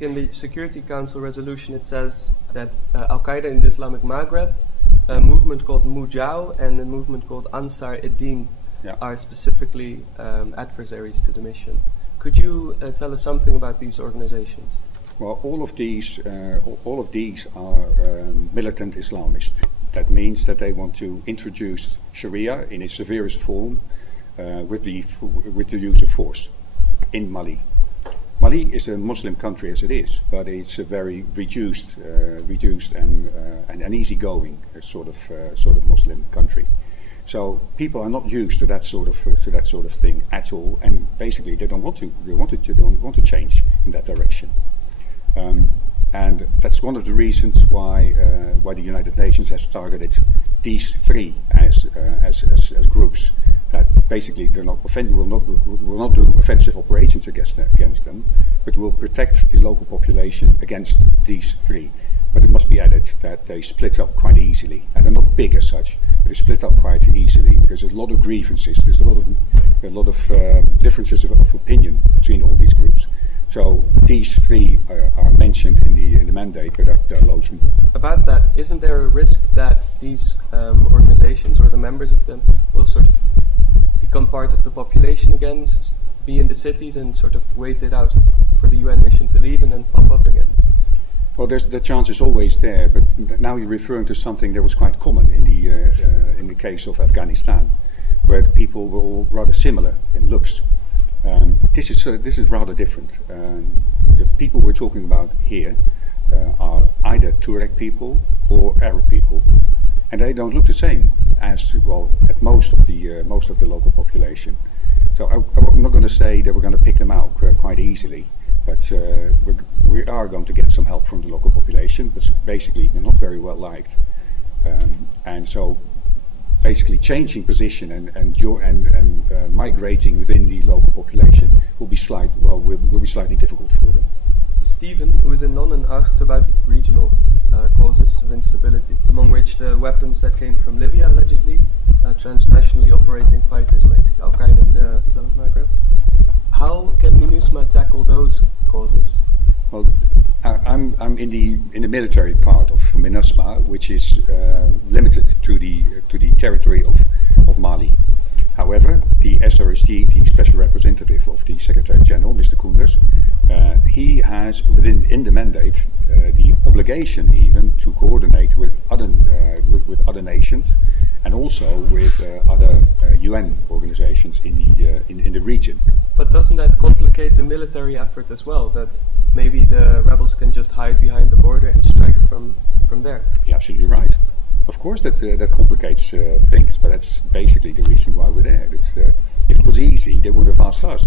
In the Security Council resolution it says that Al-Qaeda in the Islamic Maghreb, a movement called MUJAO and a movement called Ansar Eddine are specifically adversaries to the mission. Could you tell us something about these organizations? Well, all of these are militant Islamists. That means that they want to introduce Sharia in its severest form with the use of force in Mali. Mali is a Muslim country as it is, but it's a very reduced and easygoing sort of Muslim country. So people are not used to that sort of thing at all, and basically they don't want to change in that direction. And that's one of the reasons why the United Nations has targeted these three as groups that basically will not do offensive operations against them, but will protect the local population against these three. But it must be added that they split up quite easily, and they're not big as such, but they split up quite easily because there's a lot of grievances, there's a lot of differences of opinion between all these groups. So these three are mentioned in the mandate, but there are loads more. About that, isn't there a risk that these organizations or the members of them will sort of become part of the population again, be in the cities and sort of wait it out for the UN mission to leave and then pop up again? Well, the chance is always there, but now you're referring to something that was quite common in the case of Afghanistan, where people were all rather similar in looks. This is rather different. The people we're talking about here are either Tuareg people or Arab people, and they don't look the same as at most of the local population. So I'm not going to say that we're going to pick them out quite easily, but we are going to get some help from the local population. But basically, they're not very well liked, and so basically changing position and migrating within the local population will be slightly difficult for them. Stephen, who is in London, asked about regional causes of instability, among which the weapons that came from Libya, allegedly, transnationally operating fighters like Al-Qaeda in the Islamic Maghreb. How can MINUSMA tackle those causes? Well, I'm in the military part of MINUSMA, which is limited to the territory of Mali. However, the SRSG, the special representative of the Secretary General, Mr. Koenders, he has in the mandate the obligation even to coordinate with other nations and also with other UN organizations in the region. But doesn't that complicate the military effort as well? That maybe the rebels can just hide behind the border and strike from there? You're absolutely right. Of course, that complicates things, but that's basically the reason why we're there. If it was easy, they would have asked us.